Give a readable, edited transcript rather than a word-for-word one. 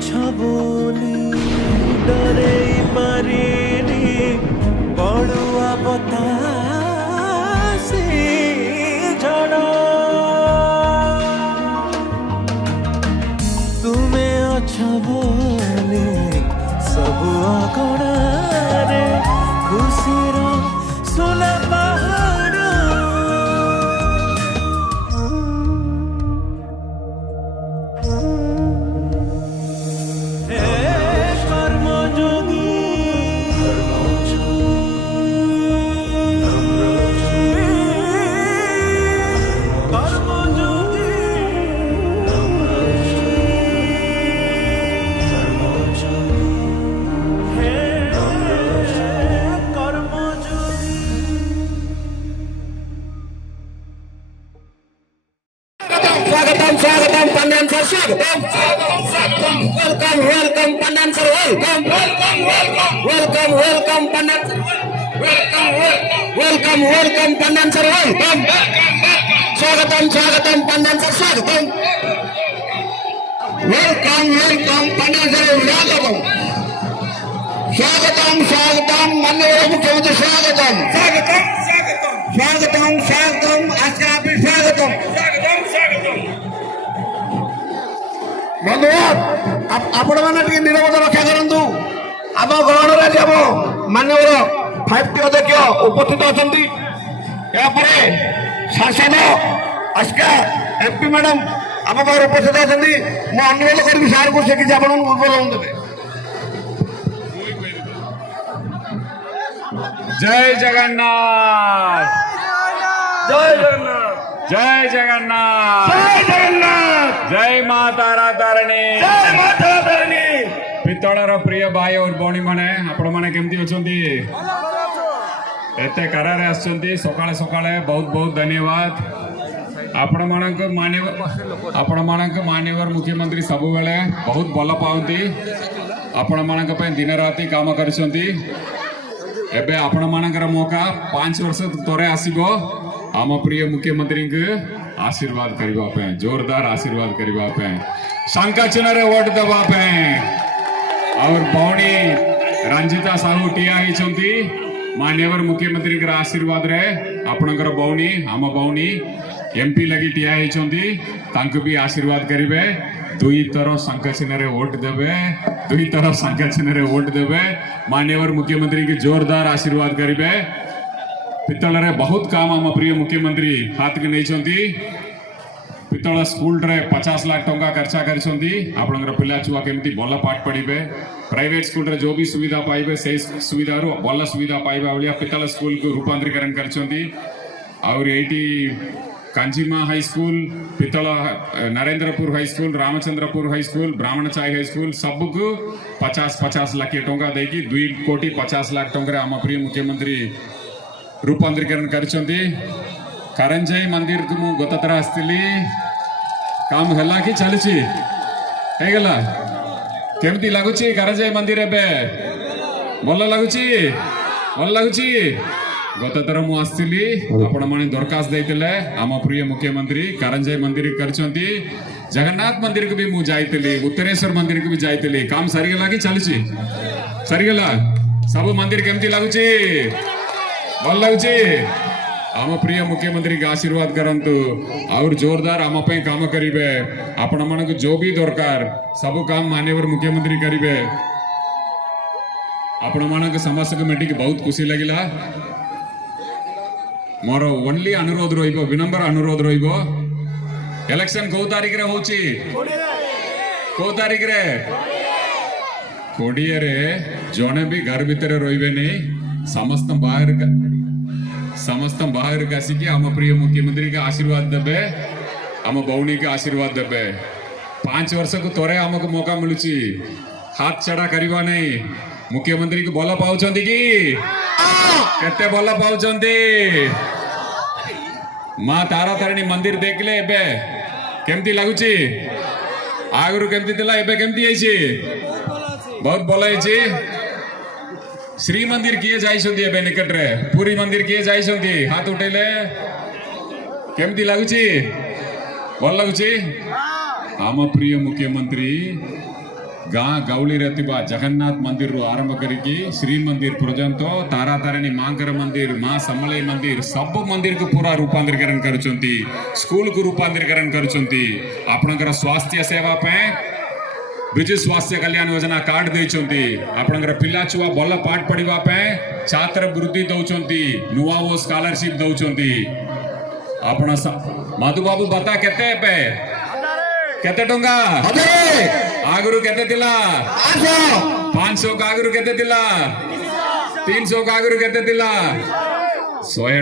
बोली डरे पारिनी बड़ुआ बतासी झड़ तुम्हें अच्छा बोली सब अगणारे खुशीर सुना पहाड़ स्वागतम पंडन सर स्वागतम welcome Pandan sir welcome Pandan welcome Pandan sir welcome स्वागतम पंडन सर स्वागतम वेलकम पंडन सर स्वागतम माननीय मुख्यमंत्री स्वागतम आज का आप स्वागतम धन्यवाद आपण मैंने निरवता रक्षा करूँ आम ग्रहण आज आम मानव 5टी अध्यक्ष उपस्थित अच्छा शासन अस्का एमपी मैडम आम पाखे उपस्थित अच्छा मुझे अनुरोध करी सार को से किसी आप उद्बोधन देवे। जय जगन्नाथ जय जगन्नाथ जय जगन्नाथ जय जगन्नाथ जय मां तारा तारिणी जय माता धरणी पितळर प्रिय भाई और भौणी माने आपण माने केमती अछंती एते करारे आछंती सकाळे सकाळे बहुत बहुत धन्यवाद आपण मानक मान्यवर मुख्यमंत्री सब बेले बहुत भल पाउंती आपण मानक पे दिन राति काम करछंती एबे आपण मानकर मौका 5 वर्ष तोरे आसीबो आम प्रिय मुख्यमंत्री के आशीर्वाद करने जोरदार आशीर्वाद करने शंका चिन्ह वोट देवाई और भौणी रंजिता साहू टिया होती मान्यवर मुख्यमंत्री आशीर्वाद रे आपणकर भौणी आम भौणी एमपी लगी टिया होती भी आशीर्वाद करेंगे 2 थर शंख चिन्ह वोट देवे 2 थर शंख चिन्ह वोट देवे मान्यवर मुख्यमंत्री की जोरदार आशीर्वाद करेंगे पितल रे बहुत काम आम प्रिय मुख्यमंत्री हाथ के नहीं पितल स्कूल रे 50 लाख टंका खर्चा करछंती आपनकर पिला छुआ केमती भल पाठ पढ़िबे प्राइवेट स्कूल रे जो भी सुविधा पाइबे से सुविधा रो भल सुविधा पाइबा भलिया पितल स्कूल को रूपांतरीकरण करछंती और एटी कांजीमा हाई स्कूल पितल Narendrapur high school Ramchandrapur high school Brahmanchai high school सबको 50 लाख टंका देकी 2,50 लाख टंका आम प्रिय मुख्यमंत्री रूपांतरीकरण करछंती करंजय मंदिर को मु गत थर आसली काम हला कि चलछि हे गला केमती लागुछि करंजय मंदिर एबे भल लागुछि गत थर मु आसली आपण माने दरखास्त दैतिले आम प्रिय मुख्यमंत्री करंजय मंदिर करछंती जगन्नाथ मंदिर को भी मु जाइतिली उत्तरेश्वर मंदिर को भी जाइतिली काम सरी गला कि चलछि सरी गला सब मंदिर केमती लागुछि भल लगुचे आम प्रिय मुख्यमंत्री के आशीर्वाद करंतु और जोरदार आम पे काम करिवे आपण मन को जो भी दरकार सब काम मान्यवर मुख्यमंत्री करिवे आपण मन के समस्त को मिटी बहुत खुशी लगिला मोर ओनली अनुरोध रहिबो विनम्र अनुरोध रहिबो इलेक्शन को तारीख रे होची को तारीख रे कोडिये रे जने भी घर भीतर रहिबे नहीं समस्त बाहर आसिक आम प्रिय मुख्यमंत्री के आशीर्वाद देवे आम भौणी के आशीर्वाद देवे 5 वर्ष को तोरे आमको मौका मिलूँ हाथ छड़ा करवा नहीं मुख्यमंत्री को भल पाँच कि केते भल पाँच माँ तारा तारिणी मंदिर देखले एबे केमती लगुची आगु केमती थिला एबे केमती आइछि बहुत भल आइछि श्री मंदिर किए जाइछंती एबे निकट रे पूरी मंदिर किए जाइछंती हाथ उठेले केमती लागुची भल लागुची आम प्रिय मुख्यमंत्री ଗାଁ ଗାଉଳିରେ ଥିବା ଜଗନ୍ନାଥ ମନ୍ଦିରରୁ ଆରମ୍ଭ କରିକି ଶ୍ରୀମନ୍ଦିର ପର୍ଯ୍ୟନ୍ତ ତାରାତାରିଣୀ ମାଙ୍କର ମନ୍ଦିର ମା ସମଲେଇ ମନ୍ଦିର ସବୁ ମନ୍ଦିରକୁ ପୁରା ରୂପାନ୍ତରୀକରଣ କରୁଛନ୍ତି ସ୍କୁଲକୁ ରୂପାନ୍ତରୀକରଣ କରୁଛନ୍ତି ଆପଣଙ୍କର ସ୍ୱାସ୍ଥ୍ୟ ସେବା ପାଇଁ ବିଜୁ ସ୍ୱାସ୍ଥ୍ୟ କଲ୍ୟାଣ ଯୋଜନା କାର୍ଡ ଦେଇଛନ୍ତି ଆପଣଙ୍କର ପିଲା ଛୁଆ ଭଲ ପାଠ ପଢିବା ପାଇଁ ଛାତ୍ର ବୃତ୍ତି ଦଉଛନ୍ତି ନୂଆ ଓ ସ୍କଲାରସିପ ଦଉଛନ୍ତି ଆପଣ ମଧୁବାବୁ ବତା କେତେ ଏବେ କେତେ ଟଙ୍କା ଆଗରୁ କେତେ ଥିଲା 500 ଆଗରୁ କେତେ ଥିଲା 300 ଆଗରୁ କେତେ ଥିଲା 100